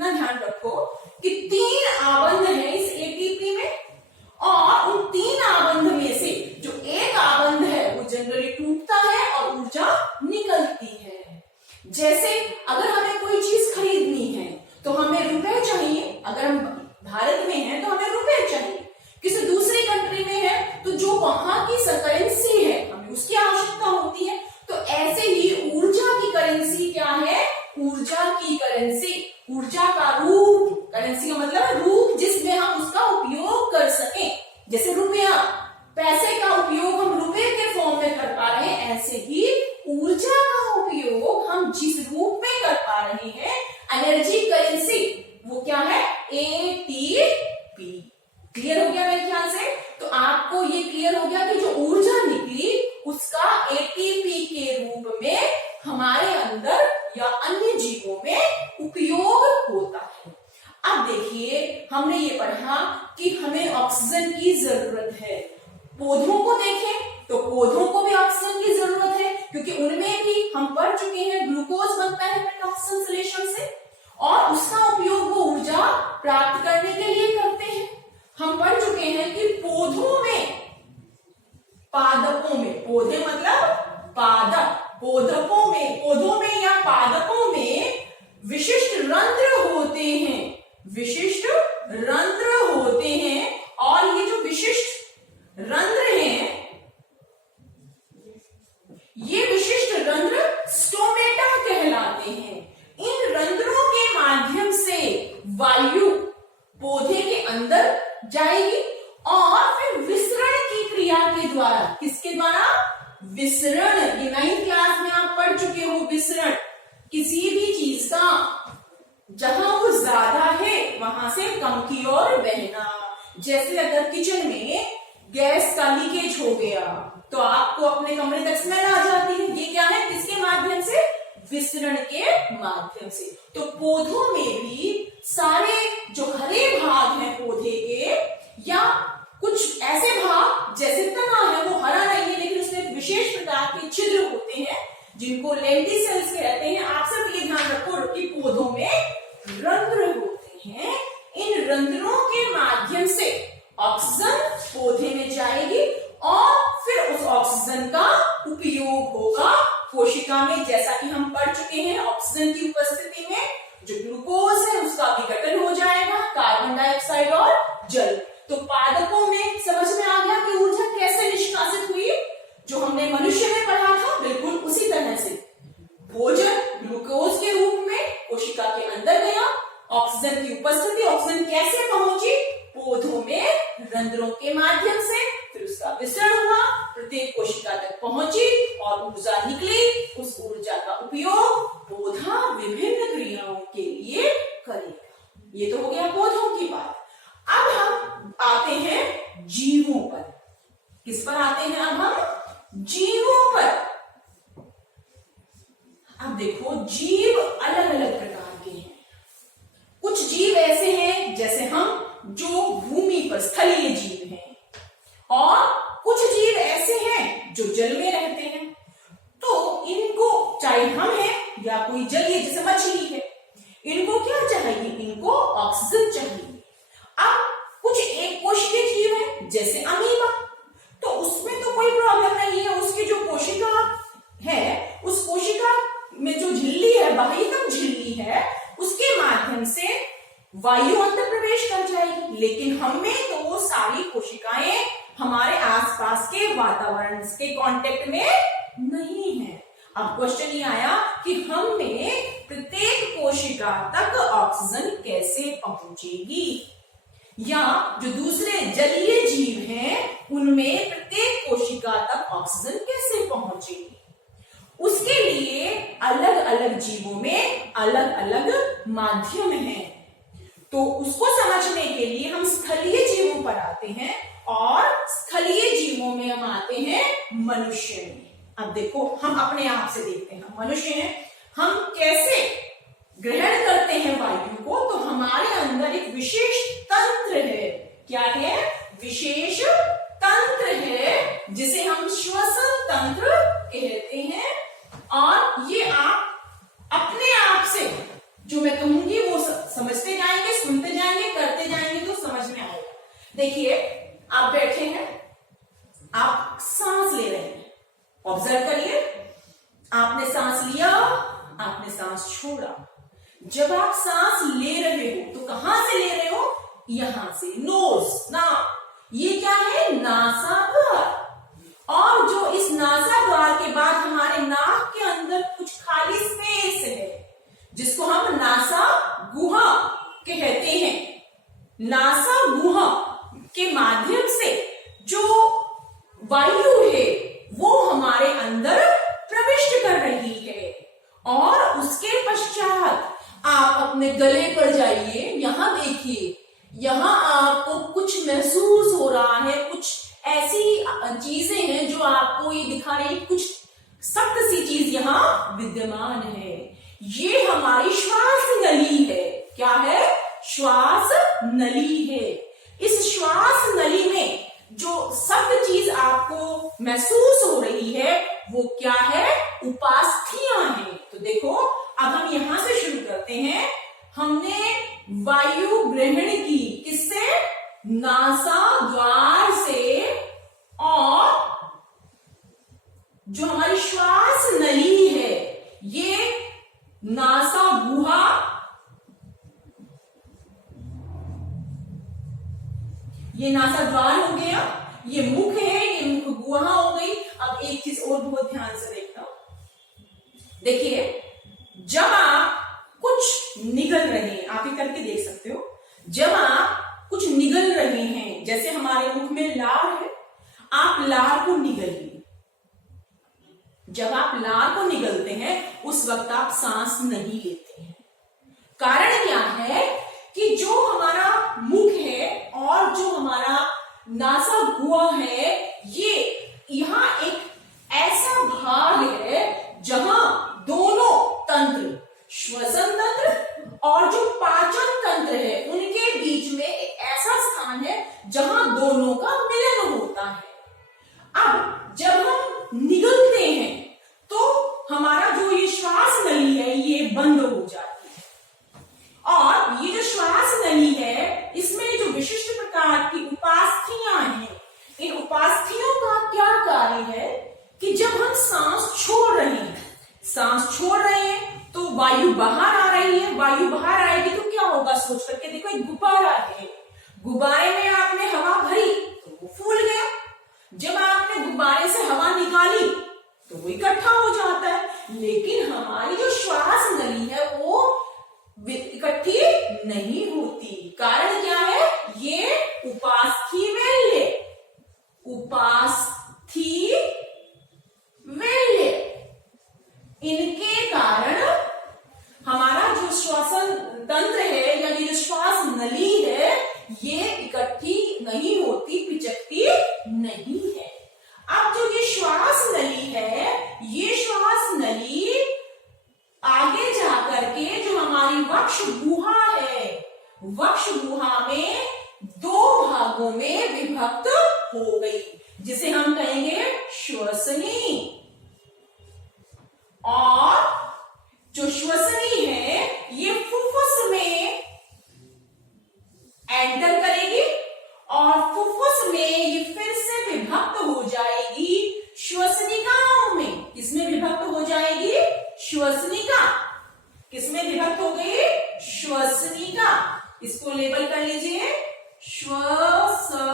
इतना ध्यान रखो कि 3 आबंध है इस एटीपी में, और उन 3 आबंध में से जो एक आबंध है वो जनरली टूटता है और ऊर्जा निकलती है। जैसे अगर हमें कोई चीज खरीदनी है तो हमें रुपए चाहिए, अगर हम भारत में हैं तो हमें रुपए चाहिए, किसी दूसरी कंट्री में है तो जो वहां की करेंसी है हमें उसकी आवश्यकता होती है। तो ऐसे ही ऊर्जा की करेंसी क्या है, ऊर्जा की करेंसी, ऊर्जा का रूप, करेंसी का मतलब रूप जिसमें हम उसका उपयोग कर सकें। जैसे रुपया, पैसे का उपयोग हम रुपए के फॉर्म में कर पा रहे हैं, ऐसे ही ऊर्जा का उपयोग हम जिस रूप में कर पा रहे हैं, एनर्जी करेंसी, वो क्या है, एटीपी। क्लियर हो गया मेरे ख्याल से? तो आपको ये क्लियर हो गया कि जो ऊर्जा निकली उसका एटीपी के रूप में हमारे अंदर या अन्य जीवों में उपयोग होता है। अब देखिए, हमने ये पढ़ा कि हमें ऑक्सीजन की जरूरत है। पौधों को देखें तो पौधों को भी ऑक्सीजन की जरूरत है, क्योंकि उनमें भी हम पढ़ चुके हैं ग्लूकोज बनता है ऑक्सीजन संश्लेषण से, और उसका उपयोग वो ऊर्जा प्राप्त करने के लिए करते हैं। हम पढ़ चुके हैं कि पौधों में, पादपों में, पौधे मतलब पादप, पौधों में या पादपों में विशिष्ट रंध्र होते हैं, विशिष्ट रंध्र होते हैं, और ये जो विशिष्ट रंध्र हैं, ये विशिष्ट रंध्र स्टोमेटा कहलाते हैं। इन रंध्रों के माध्यम से वायु पौधे के अंदर जाएगी और फिर विसरण की क्रिया के द्वारा, किसके द्वारा, विसरण, ये 9th क्लास में आप पढ़ चुके हो, विसरण, किसी भी चीज का जहां वो ज्यादा है वहां से कम की ओर बहना। जैसे अगर किचन में गैस का लीकेज हो गया तो आपको अपने कमरे तक स्मेल आ जाती है, ये क्या है, किसके माध्यम से, विसरण के माध्यम से। तो पौधों में भी सारे जो हरे भाग हैं पौधे के, या कुछ ऐसे भाग जैसे तना है वो हरा नहीं है लेकिन उसमें एक विशेष प्रकार के छिद्र होते हैं जिनको लेंटिसेल्स कहते हैं। आप सब ये ध्यान रखो कि पौधों में रंध्र होते हैं, इन रंध्रों के माध्यम से ऑक्सीजन पौधे में जाएगी और फिर उस ऑक्सीजन का उपयोग होगा कोशिका में। जैसा कि हम पढ़ चुके हैं, ऑक्सीजन की उपस्थिति में जो ग्लूकोज है उसका विघटन हो जाएगा, कार्बन डाइऑक्साइड और जल। तो पादपों में समझ में आ गया कि ऊर्जा कैसे निष्कासित हुई, जो हमने मनुष्य में पढ़ा था बिल्कुल उसी तरह से। भोजन ग्लूकोज के रूप में कोशिका के अंदर गया, ऑक्सीजन की उपस्थिति, ऑक्सीजन कैसे पहुंची, पौधों में रंध्रों के माध्यम से, फिर उसका विसरण हुआ, प्रत्येक कोशिका तक पहुंची और ऊर्जा निकली। उस ऊर्जा का उपयोग पौधा विभिन्न क्रियाओं के लिए करेगा। ये तो हो गया पौधों की बात। अब हम आते हैं जीवों पर। किस पर आते हैं अब हम, जीवों पर। अब देखो, जीव अलग अलग प्रकार के हैं। कुछ जीव ऐसे हैं जैसे हम जो भूमि पर स्थलीय जीव हैं, और कुछ जीव ऐसे हैं जो जल में रहते हैं। तो इनको, चाहे हम हैं या कोई जलीय जैसे मछली है, इनको क्या चाहिए, इनको ऑक्सीजन चाहिए। अब कुछ एक कोशिकीय जीव है जैसे अमीबा, तो उसमें तो कोई प्रॉब्लम नहीं है, उसकी जो कोशिका है उस कोशिका में जो झिल्ली है, बाह्यतम झिल्ली है, उसके माध्यम से वायु अंदर प्रवेश कर जाएगी। लेकिन हमें तो वो सारी कोशिकाएं हमारे आसपास के वातावरण के कांटेक्ट में नहीं है। अब क्वेश्चन ये आया कि हम में प्रत्येक कोशिका तक ऑक्सीजन कैसे पहुंचेगी, या जो दूसरे जलीय जीव हैं उनमें प्रत्येक कोशिका तक ऑक्सीजन कैसे पहुंचेगी। उसके लिए अलग अलग जीवों में अलग अलग माध्यम हैं। तो उसको समझने के लिए हम स्थलीय जीवों पर आते हैं, और स्थलीय जीवों में हम आते हैं मनुष्य में। अब देखो, हम अपने आप से देखते हैं, हम मनुष्य हैं, हम कैसे ग्रहण करते हैं वायु को। तो हमारे अंदर एक विशेष तंत्र है। क्या है, विशेष तंत्र है जिसे हम श्वसन तंत्र कहते हैं। और ये आप अपने आप से, जो मैं कहूंगी वो समझ देखिए, आप बैठे हैं, आप सांस ले रहे हैं, ऑब्जर्व करिए, आपने सांस लिया, आपने सांस छोड़ा। जब आप सांस ले रहे हो तो कहां से ले रहे हो? यहां से, नोज, नाक। ये क्या है? नासाद्वार। और जो इस नासाद्वार के बाद हमारे नाक के अंदर कुछ खाली स्पेस है, जिसको हम नासा गुहा कहते हैं। नासा गुहा के माध्यम से जो वायु है वो हमारे अंदर प्रविष्ट कर रही है। और उसके पश्चात आप अपने गले पर जाइए, यहां देखिए, यहां आपको कुछ महसूस हो रहा है, कुछ ऐसी चीजें हैं जो आपको ये दिखा रही है, कुछ सख्त सी चीज यहां विद्यमान है। ये हमारी श्वास नली है। क्या है? श्वास नली है। इस श्वास नली में जो सख्त चीज आपको महसूस हो रही है वो क्या है? उपास्थियां हैं। तो देखो, अब हम यहां से शुरू करते हैं। हमने वायु ग्रहण की, किससे? नासाद्वार से। और जो हमारी श्वास नली है ये नासा गुहा, ये नासाद्वार हो गया, ये मुख है, ये मुख गुहा हो गई। अब एक चीज और बहुत ध्यान से देखना, देखिए, जब आप कुछ निगल रहे हैं, आप ही करके देख सकते हो, जब आप कुछ निगल रहे हैं, जैसे हमारे मुख में लार है, आप लार को निगलिए। जब आप लार को निगलते हैं उस वक्त आप सांस नहीं लेते हैं। कारण क्या है कि जो हमारा मुख है और जो हमारा नासा गुहा है, ये यहां एक ऐसा भाग है जहां दोनों तंत्र, श्वसन तंत्र और जो पाचन तंत्र है, उनके बीच में एक ऐसा स्थान है जहां दोनों का मिलन होता है। अब जब हम निगलते हैं तो हमारा जो ये श्वास नली है ये बंद हो जाती है। और ये जो श्वास नली है इसमें जो विशिष्ट प्रकार की उपास्थियां हैं, इन उपास्थियों का क्या कार्य है कि जब हम सांस छोड़ रहे हैं, सांस छोड़ रहे हैं तो वायु बाहर आ रही है। वायु बाहर आएगी तो क्या होगा? सोच करके देखो, एक गुब्बारा है, गुब्बारे में आपने हवा भरी तो वो फूल गया। जब आपने गुब्बारे से हवा निकाली तो वो इकट्ठा हो जाता है। लेकिन हमारी जो श्वास नली है वो इकट्ठी नहीं होती। कारण क्या है? ये उपास्थि वेल्य, उपास्थि वेल्य, इनके कारण हमारा जो श्वसन तंत्र है या ये जो श्वास नली है ये इकट्ठी नहीं होती, पिचकती नहीं है। अब जो ये श्वास नली है, ये श्वास नली आगे जाकर के जो हमारी वक्ष गुहा है, वक्ष गुहा में दो भागों में विभक्त हो गई, जिसे हम कहेंगे श्वसनी। और जो श्वसनी है ये फुफ्फुस में एंटर करेगी और फुफ्फुस में ये फिर से विभक्त हो जाएगी श्वसनिकाओं में। किसमें विभक्त हो जाएगी? श्वसनिका। किसमें विभक्त हो गई? श्वसनिका। इसको लेबल कर लीजिए, श्वसनिका।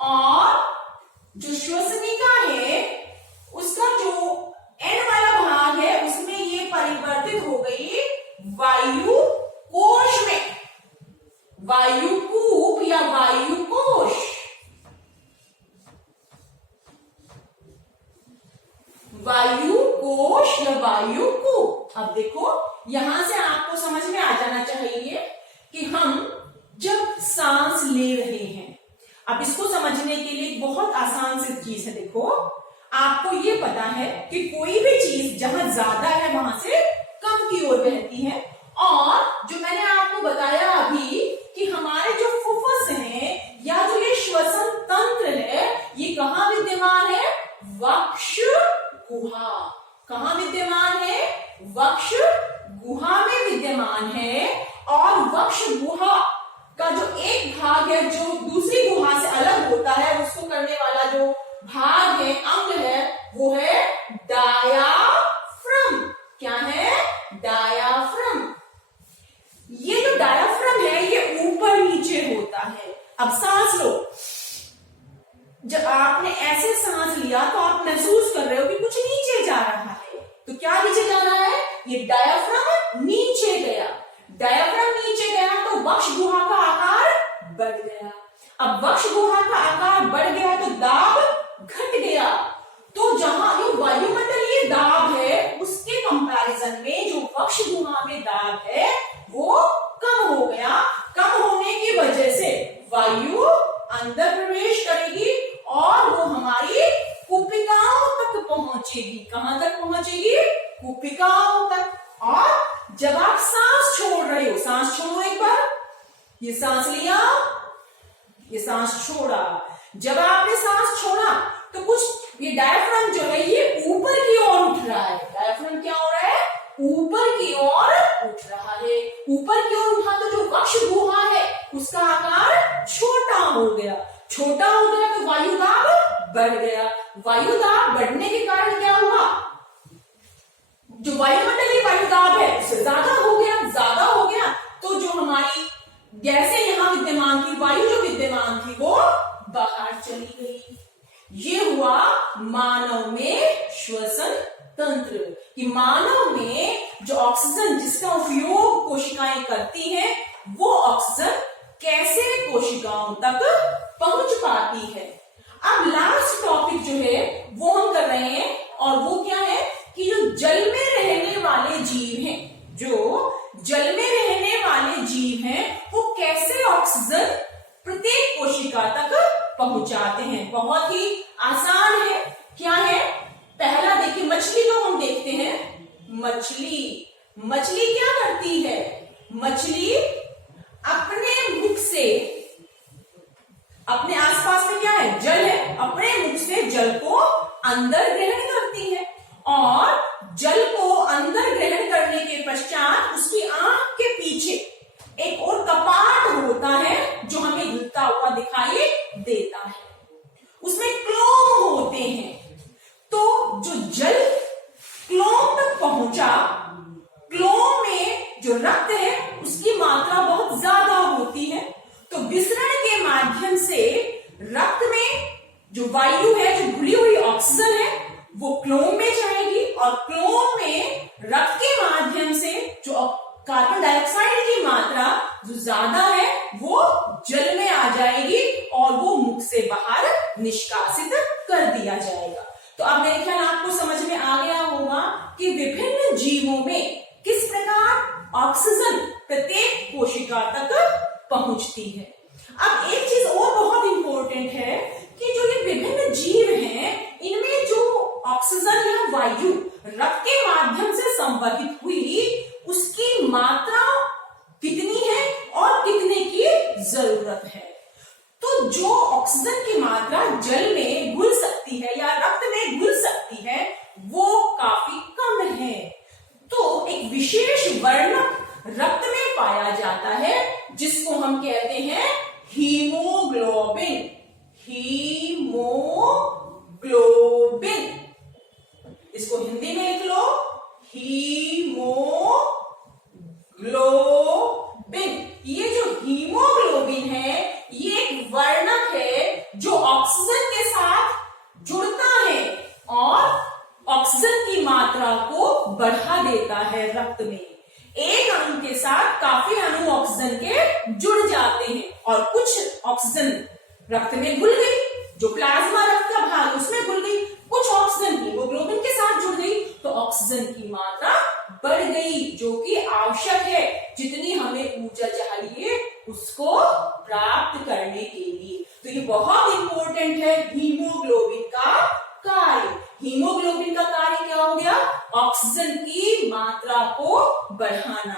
और जो श्वसनिका है उसका जो एंड वाला भाग है उसमें ये परिवर्तित हो गई वायु कोश में, वायु कूप या वायु कोश। वायु कोश या वायु कूप। अब देखो, यहां से आपको समझ में आ जाना चाहिए कि हम जब सांस ले रहे हैं, अब इसको समझने के लिए बहुत आसान सी चीज है। देखो, आपको ये पता है कि कोई भी चीज जहां ज्यादा है वहां से कम की ओर बहती है। और जो मैंने आपको बताया अभी कि हमारे जो फुफ्फुस हैं या जो ये श्वसन तंत्र है ये कहां विद्यमान है? वक्ष गुहा। कहां विद्यमान है? वक्ष गुहा में विद्यमान है। और वक्ष गुहा का भाग है जो दूसरी गुहा से अलग होता है, उसको करने वाला जो भाग है, अंग है, वो है डायाफ्राम। क्या है? डायाफ्राम। ये जो डायाफ्राम है ये ऊपर नीचे होता है। अब सांस लो। जब आपने ऐसे सांस लिया तो आप महसूस कर रहे हो कि कुछ नीचे जा रहा है। तो क्या नीचे जा रहा है? ये डायाफ्राम नीचे गया। डायाफ्राम नीचे गया तो वक्ष गुहा का आकार बढ़ गया। अब वक्ष गुहा का आकार बढ़ गया तो दाब घट गया। तो जहां जो वायुमंडलीय दाब है उसके कंपैरिजन में जो वक्ष गुहा में दाब है वो कम हो गया। कम होने की वजह से वायु अंदर प्रवेश करेगी और वो हमारी कुपिकाओं तक पहुंचेगी। कहां तक पहुंचेगी? कुपिकाओं तक। और जब आप सांस छोड़ रहे हो, सांस छोड़ो एक बार, ये सांस लिया, ये सांस छोड़ा। जब आपने सांस छोड़ा तो कुछ ये डायफ्राम जो है ये ऊपर की ओर उठ रहा है। डायफ्राम क्या हो रहा है? ऊपर की ओर उठ रहा है। ऊपर की ओर उठा तो जो वक्ष गुहा है उसका आकार छोटा हो गया। छोटा हो गया तो वायु दाब बढ़ गया। वायु दाब बढ़ने के कारण क्या हुआ? जो वायुमंडलीय वायु दाब है उससे ज्यादा हो गया। ज्यादा हो गया तो जो हमारी गैसें यहां विद्यमान थी, वायु जो विद्यमान थी वो बाहर चली गई। ये हुआ मानव में श्वसन तंत्र। कि मानव में जो ऑक्सीजन जिसका उपयोग कोशिकाएं करती हैं वो ऑक्सीजन कैसे कोशिकाओं तक पहुंच पाती है। अब लास्ट टॉपिक जो है वो हम कर रहे हैं और वो क्या है कि जो जल में रहने वाले जीव हैं, जो जल में रहने वाले जीव हैं वो कैसे ऑक्सीजन प्रत्येक कोशिका तक पहुंचाते हैं। बहुत ही आसान है। क्या है? पहला देखिए, मछली को हम देखते हैं। मछली क्या करती है? मछली अपने मुख से, अपने आसपास में क्या है? जल है। अपने मुख से जल को अंदर ग्रहण करती है और जल को अंदर ग्रहण करने के पश्चात उसकी आंख के पीछे एक और कपाट होता है जो हमें हिलता हुआ दिखाई देता है। उसमें क्लोम होते हैं। तो जो जल क्लोम तक पहुंचा, क्लोम में जो रक्त है उसकी मात्रा बहुत ज्यादा होती है। तो विसरण के माध्यम से रक्त में जो वायु है, जो घुली हुई ऑक्सीजन है, वो क्लोम में जाएगी और क्लोम में रक्त के माध्यम से जो कार्बन डाइऑक्साइड की मात्रा जो ज्यादा है वो जल में आ जाएगी और वो मुख से बाहर निष्कासित कर दिया जाएगा। तो अब मेरे ख्याल आपको समझ में आ गया होगा कि विभिन्न जीवों में किस प्रकार ऑक्सीजन प्रत्येक कोशिका तक पहुंचती है। अब एक चीज और बहुत इंपॉर्टेंट है कि जो ये विभिन्न जीव हैं इनमें जो ऑक्सीजन या वायु रक्त के माध्यम से संवहित हुई उसकी मात्रा कितनी है और कितने की जरूरत है। तो जो ऑक्सीजन की मात्रा जल में घुल सकती है या रक्त में घुल सकती है वो काफी कम है। तो एक विशेष वर्णक रक्त में पाया जाता है जिसको हम कहते हैं हीमोग्लोबिन। हीमोग्लोबिन, इसको हिंदी में लिख लो, हीमोग्लोबिन। ये जो हीमोग्लोबिन है ये एक वर्णक है जो ऑक्सीजन के साथ जुड़ता है और ऑक्सीजन की मात्रा को बढ़ा देता है रक्त में। एक अणु के साथ काफी अणु ऑक्सीजन के जुड़ जाते हैं और कुछ ऑक्सीजन रक्त में घुल गई, जो प्लाज्मा रक्त का भाग उसमें घुल गई, कुछ ऑक्सीजन हीमोग्लोबिन के साथ जुड़ गई तो ऑक्सीजन की मात्रा बढ़ गई जो कि आवश्यक है जितनी हमें ऊर्जा चाहिए उसको प्राप्त करने के लिए। तो ये बहुत इंपॉर्टेंट है हीमोग्लोबिन का कार्य। हीमोग्लोबिन का कार्य क्या हो गया? ऑक्सीजन की मात्रा को बढ़ाना।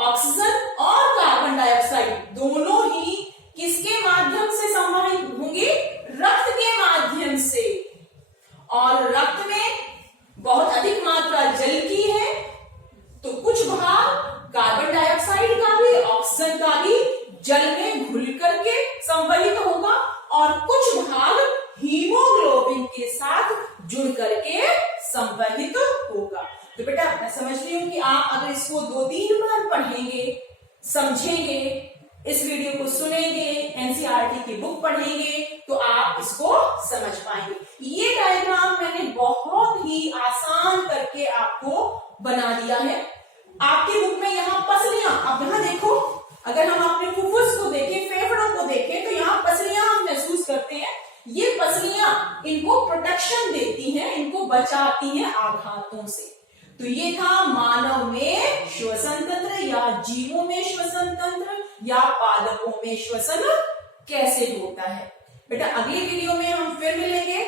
ऑक्सीजन और कार्बन डाइऑक्साइड दोनों ही किसके माध्यम से संवहित होंगे? रक्त के माध्यम से। और रक्त में बहुत अधिक मात्रा जल की है तो कुछ भाग कार्बन डाइऑक्साइड का भी ऑक्सीजन का भी जल में घुल करके जुड़ करके संवहित होगा। तो बेटा मैं समझ रही हूँ कि आप अगर इसको 2-3 बार पढ़ेंगे, समझेंगे, इस वीडियो को सुनेंगे, एनसीईआरटी की बुक पढ़ेंगे, तो आप इसको समझ पाएंगे। ये डायग्राम मैंने बहुत ही आसान करके आपको बना दिया है। आपकी बुक में यहाँ पसलियां, आप यहाँ देखो, अगर हम अपने फुफ्फुस को देखें, फेफड़ों को देखें, तो यहाँ पसलियां हम महसूस करते हैं। ये पसलियां इनको प्रोटेक्शन देती हैं, इनको बचाती हैं आघातों से। तो ये था मानव में श्वसन तंत्र या जीवों में श्वसन तंत्र या पादपों में श्वसन कैसे होता है। बेटा अगली वीडियो में हम फिर मिलेंगे।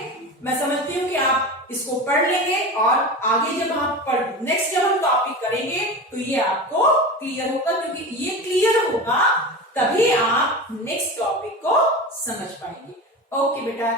मैं समझती हूँ कि आप इसको पढ़ लेंगे और आगे जब आप नेक्स्ट जब हम टॉपिक करेंगे तो ये आपको क्लियर होगा, क्योंकि ये क्लियर होगा तभी आप नेक्स्ट टॉपिक को समझ पाएंगे। ओके बेटा।